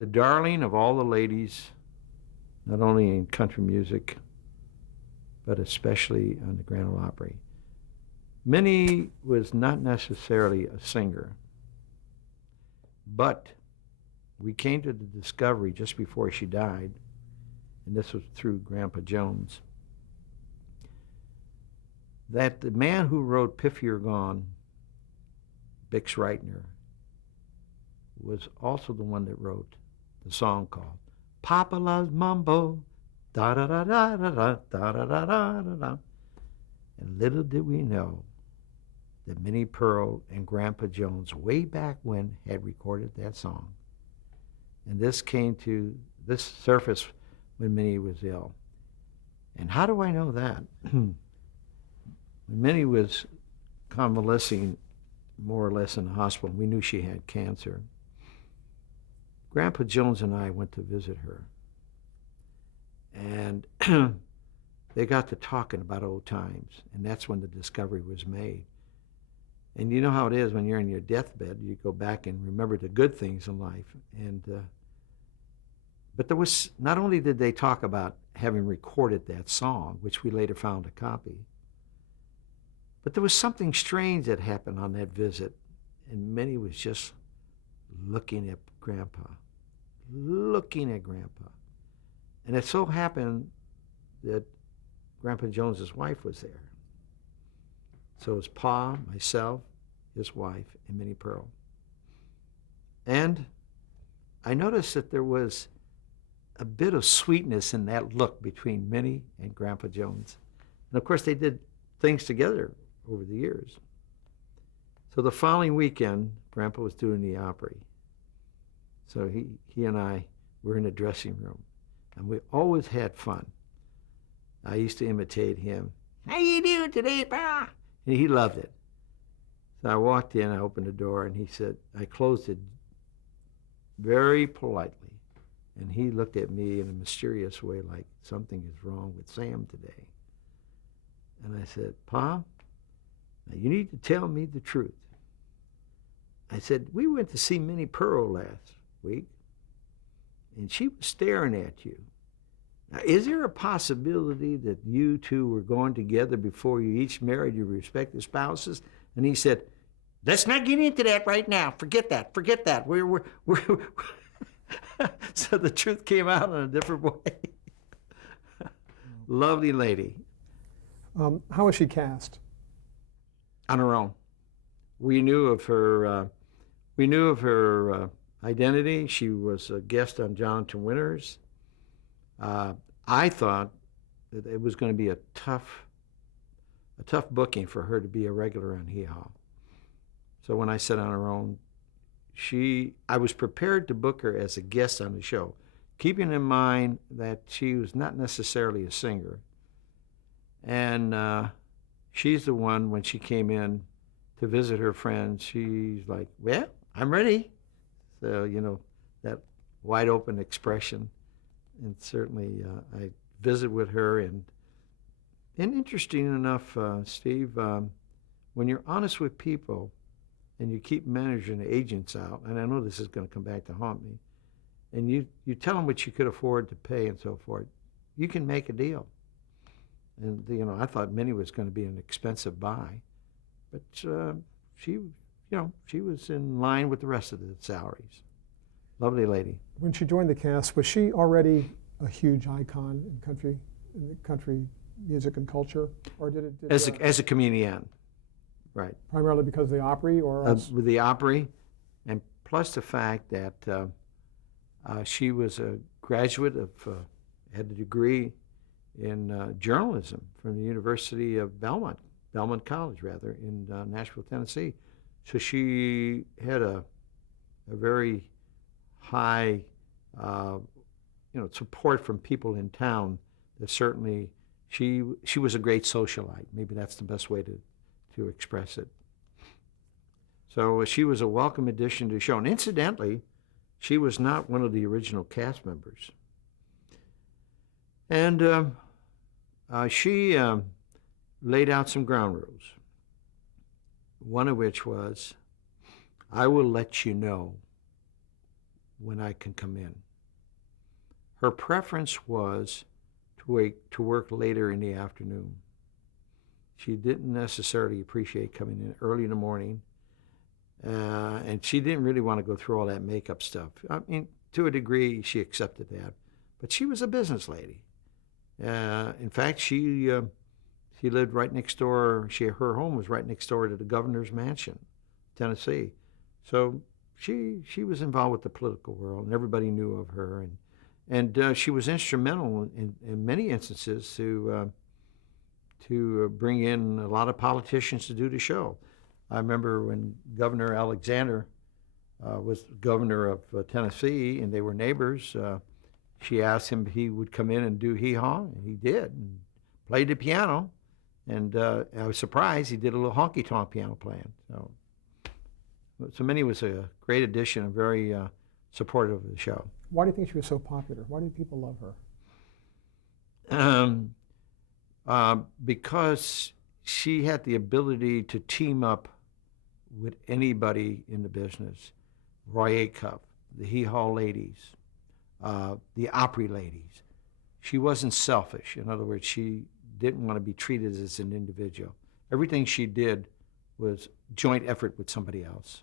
the darling of all the ladies, not only in country music, but especially on the Grand Ole Opry. Minnie was not necessarily a singer, but we came to the discovery just before she died, and this was through Grandpa Jones, that the man who wrote Pif You're Gone, Bix Reitner, was also the one that wrote the song called Papa Loves Mambo, da da da da da da da da da da da. And little did we know that Minnie Pearl and Grandpa Jones, way back when, had recorded that song. And this surfaced when Minnie was ill. And how do I know that? When Minnie was convalescing more or less in the hospital, we knew she had cancer. Grandpa Jones and I went to visit her. And they got to talking about old times, and that's when the discovery was made. And you know how it is when you're in your deathbed, you go back and remember the good things in life. But there was, not only did they talk about having recorded that song, which we later found a copy, but there was something strange that happened on that visit, and Minnie was just looking at Grandpa. And it so happened that Grandpa Jones's wife was there. So it was Pa, myself, his wife, and Minnie Pearl. And I noticed that there was a bit of sweetness in that look between Minnie and Grandpa Jones. And of course, they did things together over the years. So the following weekend, Grandpa was doing the Opry. So he and I were in the dressing room, and we always had fun. I used to imitate him. How you doing today, Pa? And he loved it. So I walked in, I opened the door, and he said, I closed it very politely. And he looked at me in a mysterious way like something is wrong with Sam today. And I said, Pa, now you need to tell me the truth. I said, we went to see Minnie Pearl last week, and she was staring at you. Now, is there a possibility that you two were going together before you each married your respective spouses? And he said, let's not get into that right now. Forget that. We're So the truth came out in a different way. Lovely lady. How was she cast? On her own. We knew of her. Identity. She was a guest on Jonathan Winters. I thought that it was going to be a tough booking for her to be a regular on Hee Haw. So when I said on her own, I was prepared to book her as a guest on the show, keeping in mind that she was not necessarily a singer. And she's the one, when she came in to visit her friends, she's like, well, I'm ready. So, that wide open expression. And certainly I visit with her. And interesting enough, Steve, when you're honest with people and you keep managing agents out, and I know this is going to come back to haunt me, and you tell them what you could afford to pay and so forth, you can make a deal. And, I thought Minnie was going to be an expensive buy, but she was in line with the rest of the salaries. Lovely lady. When she joined the cast, was she already a huge icon in country music and culture, or did it? As a comedian, right? Primarily because of the Opry, or with the Opry, and plus the fact that she was a graduate of had a degree in journalism from the University of Belmont College, rather, in Nashville, Tennessee. So she had a very high, support from people in town. That certainly she was a great socialite. Maybe that's the best way to express it. So she was a welcome addition to the show. And incidentally, she was not one of the original cast members. And she laid out some ground rules. One of which was, I will let you know when I can come in. Her preference was to work later in the afternoon. She didn't necessarily appreciate coming in early in the morning, and she didn't really want to go through all that makeup stuff. I mean, to a degree, she accepted that, but she was a business lady. In fact, she lived right next door. Her home was right next door to the governor's mansion, Tennessee. So she was involved with the political world, and everybody knew of her. And she was instrumental in many instances to bring in a lot of politicians to do the show. I remember when Governor Alexander was governor of Tennessee, and they were neighbors. She asked him if he would come in and do Hee Haw, and he did, and played the piano. And I was surprised he did a little honky-tonk piano playing. So Minnie was a great addition and very supportive of the show. Why do you think she was so popular? Why did people love her? Because she had the ability to team up with anybody in the business. Roy Acuff, the Hee Haw ladies, the Opry ladies. She wasn't selfish. In other words, she didn't want to be treated as an individual. Everything she did was joint effort with somebody else.